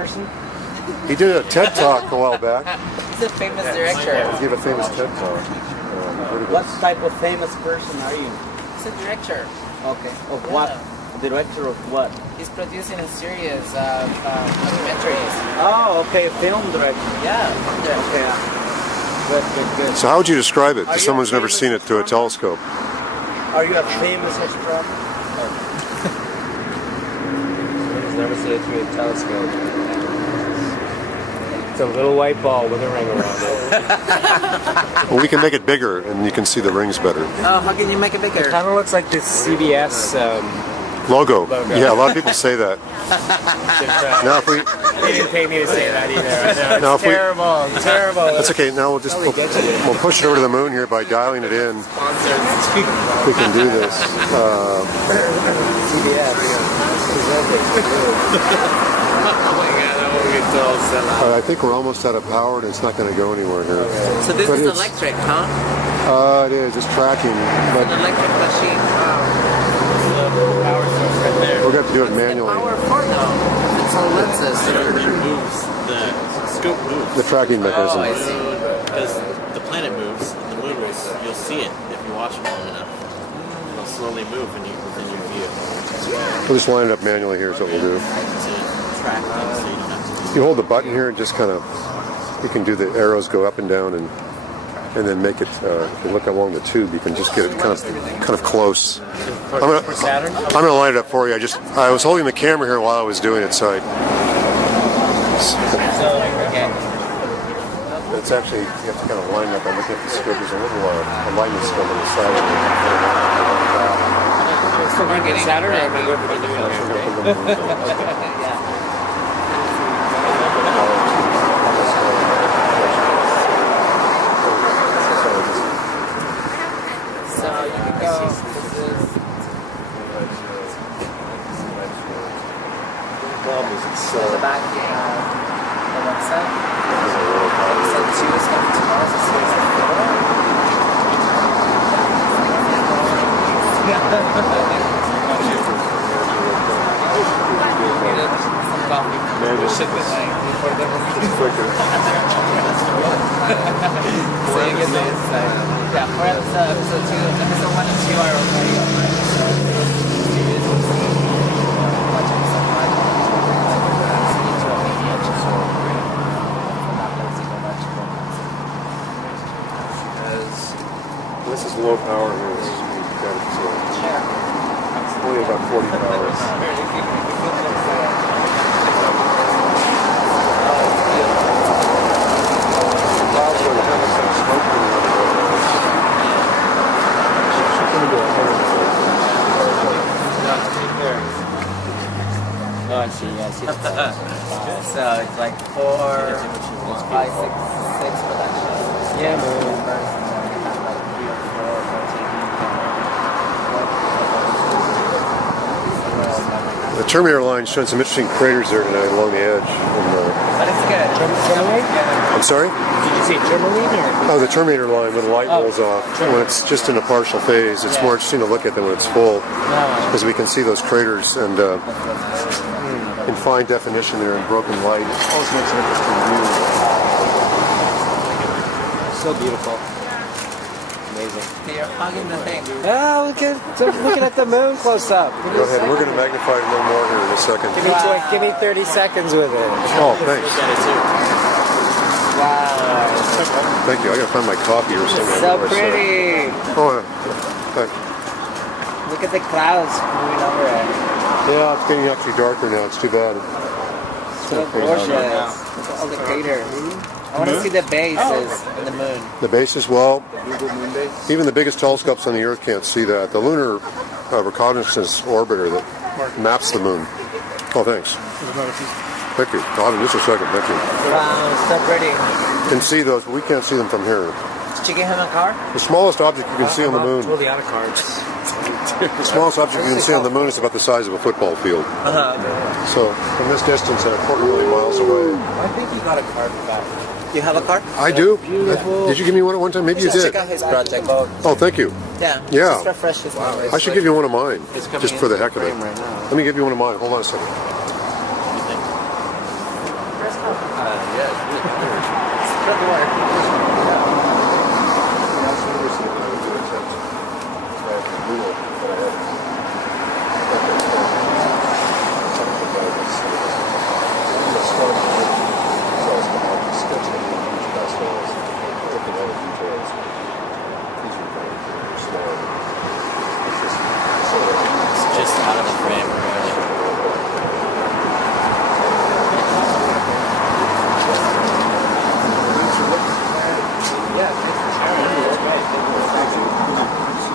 person? He did a TED Talk a while back. He's a famous director. He gave a famous TED Talk. What type of famous person are you? He's a director. Okay. Of what? Director of what? He's producing a series of documentaries. Oh, okay. Film director. Yeah. Okay. Good. So how would you describe it to someone who's never seen it through a telescope? Are you a famous astronomer? Someone's never seen it through a telescope. It's a little white ball with a ring around it. Well, we can make it bigger, and you can see the rings better. Oh, how can you make it bigger? It kind of looks like this CBS Logo. Yeah, a lot of people say that. Now if we... They didn't pay me to say that either. No, it's terrible. It's terrible. That's okay. Now we'll push it over to the moon here by dialing it in. We can do this. I think we're almost out of power and it's not going to go anywhere here. So this is electric, huh? It is. It's tracking. But an electric machine. Wow. Power source right there. We're going to have to do it manually. Power for though. It's all lenses. It moves. The scope moves. The tracking mechanism. Oh, I see. Because the planet moves, and the moon moves. You'll see it if you watch it long enough. It'll slowly move within your view. We'll just line it up manually here is what we'll do. To track things so you don't have to. You hold the button here and just kind of, you can do the arrows go up and down and then make it, if you look along the tube, you can just get it kind of close. For Saturn? I'm going to line it up for you. I was holding the camera here while I was doing it, so it's actually, you have to kind of line up and look at the scope. There's a little alignment scope on the side. So we're getting Saturn or am I going for the moon? So you can go. This is. So the back, you have the website. Episode 2 is coming tomorrow. So series 4. Coffee. Just sip it before the so you get the insight. Yeah, for episode 2, episode 1 and 2 are already on my series. Watch episode 1. This is low power here. It's only about 40 powers. Oh, I see. Yeah, I see. So it's like 4, 5, 6 productions. Yeah, The Terminator line showing some interesting craters there tonight along the edge. But it's good. I'm sorry? Did you see Tourmaline or? Oh, the Terminator line when the light rolls off. When it's just in a partial phase, it's more interesting to look at than when it's full. Because we can see those craters and in fine definition there in broken light. It always makes an interesting view. So beautiful. Amazing. You're hugging the thing. Oh, looking at the moon close up. Go ahead. We're going to magnify it a little more here in a second. Give me 30 seconds with it. Oh, thanks. Wow. Thank you. I got to find my coffee or something. So pretty. Oh, thanks. Look at the clouds moving over it. Yeah, it's getting actually darker now. It's too bad. So gorgeous. Look at all the craters. I want to see the bases in the moon. The bases, well, even the biggest telescopes on the Earth can't see that. The Lunar Reconnaissance Orbiter that maps the moon. Oh, thanks. Thank you. I'll have it in just a second. Thank you. Wow, so pretty. You can see those, but we can't see them from here. Did you get him a car? The smallest object you can see on the moon. Totally out of cards. The smallest object you can see on the moon is about the size of a football field. So from this distance, at 250 miles away. I think you got a card back. You have a car? I do. Beautiful. Did you give me one at one time? Maybe you Just did. check out his project. Oh, thank you. Yeah. Yeah. Just refresh his memory. I should give you one of mine, just for the heck of it. Right now. Let me give you one of mine. Hold on a second. It's just out of the frame, really.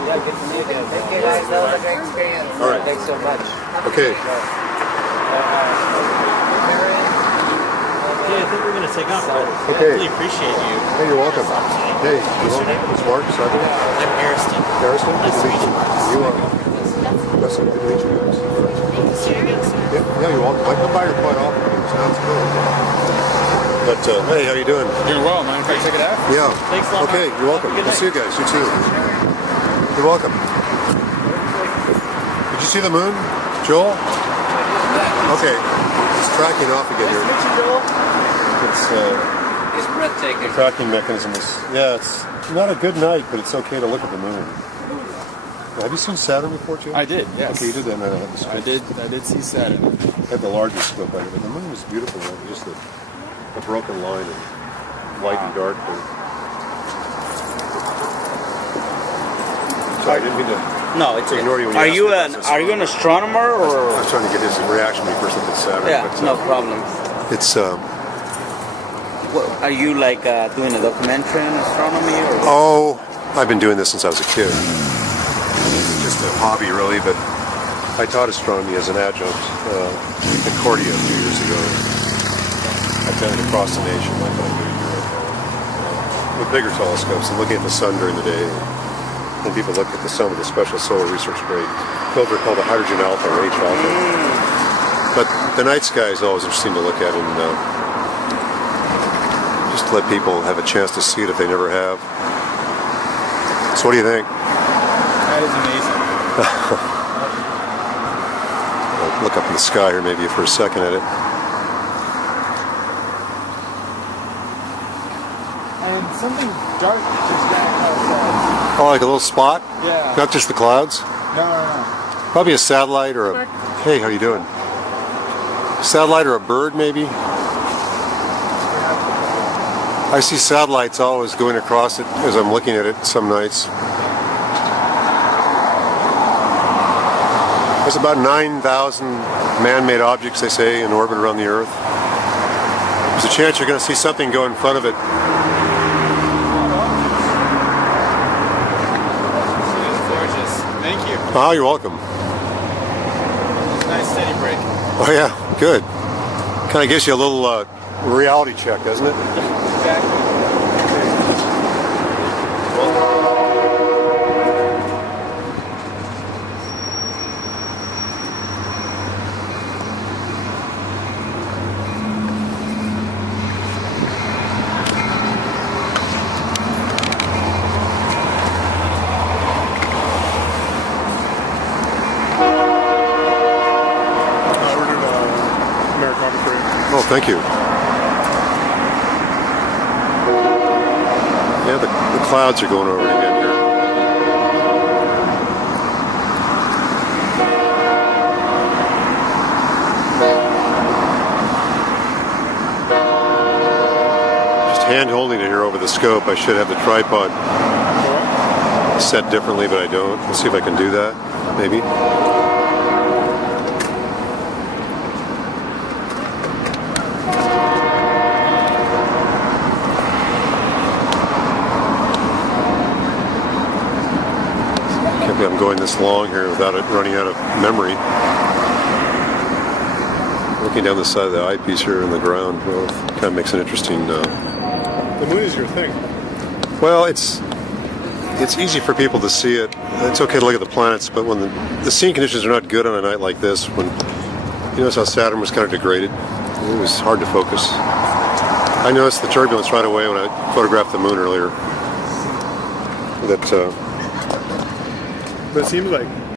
Yeah, good to meet you. Thank you guys. That was a great experience. All right. Thanks so much. Okay. Yeah, I think we're going to take off, but Okay. I really appreciate you. Hey, you're welcome. Hey, What's your name? it's Mark. Simon. I'm Harrison. Harrison. Nice to meet you. You are. Justin, good to meet you guys. See you again soon. Yeah, you're welcome. I come by here quite often. It sounds good. But hey, how you doing? Doing well, man. Can I check it out? Yeah. Thanks a lot, Okay, Mark. you're welcome. Have a good We'll see you guys. You too. You're welcome. Did you see the moon, Joel? Okay. It's tracking off again here. It's breathtaking. The tracking mechanism is, yeah, it's not a good night, but it's okay to look at the moon. Have you seen Saturn before, Joe? I did, yes. Okay, you did that. I had the scope. I did see Saturn. I had the larger scope out of it. The moon was beautiful, right? Just the broken line of light and dark. So I didn't mean to No, it's ignore you when Are asked you me an about this. Are you an astronomer I or? was trying to get his reaction when he first looked at Saturn. Yeah, but, no problem. It's What, are you like doing a documentary on astronomy or? oh, I've been doing this since I was a kid. It's just a hobby, really. But I taught astronomy as an adjunct in Concordia a few years ago. I've done it across the nation, like I do in Europe, with bigger telescopes and looking at the sun during the day. And people look at the sun with a special solar research grade filter called a hydrogen alpha or H alpha. But the night sky is always interesting to look at, and just to let people have a chance to see it if they never have. So what do you think? That is amazing. I'll look up in the sky here maybe for a second at it. And something dark just got outside. Oh, like a little spot? Yeah. Not just the clouds? No. Probably a satellite or a... Hey, how you doing? Satellite or a bird maybe? I see satellites always going across it as I'm looking at it some nights. There's about 9,000 man-made objects, they say, in orbit around the Earth. There's a chance you're going to see something go in front of it. Gorgeous. Thank you. Oh, you're welcome. Nice steady break. Oh yeah, good. Kind of gives you a little reality check, doesn't it? Exactly. Oh, thank you. Yeah, the clouds are going over it again here. Just hand holding it here over the scope. I should have the tripod set differently, but I don't. Let's see if I can do that, maybe. I'm going this long here without it running out of memory. Looking down the side of the eyepiece here in the ground, well, it kind of makes an interesting... The moon is your thing. Well, it's easy for people to see it. It's okay to look at the planets, but when the seeing conditions are not good on a night like this, when you notice how Saturn was kind of degraded, it was hard to focus. I noticed the turbulence right away when I photographed the moon earlier. But it seems like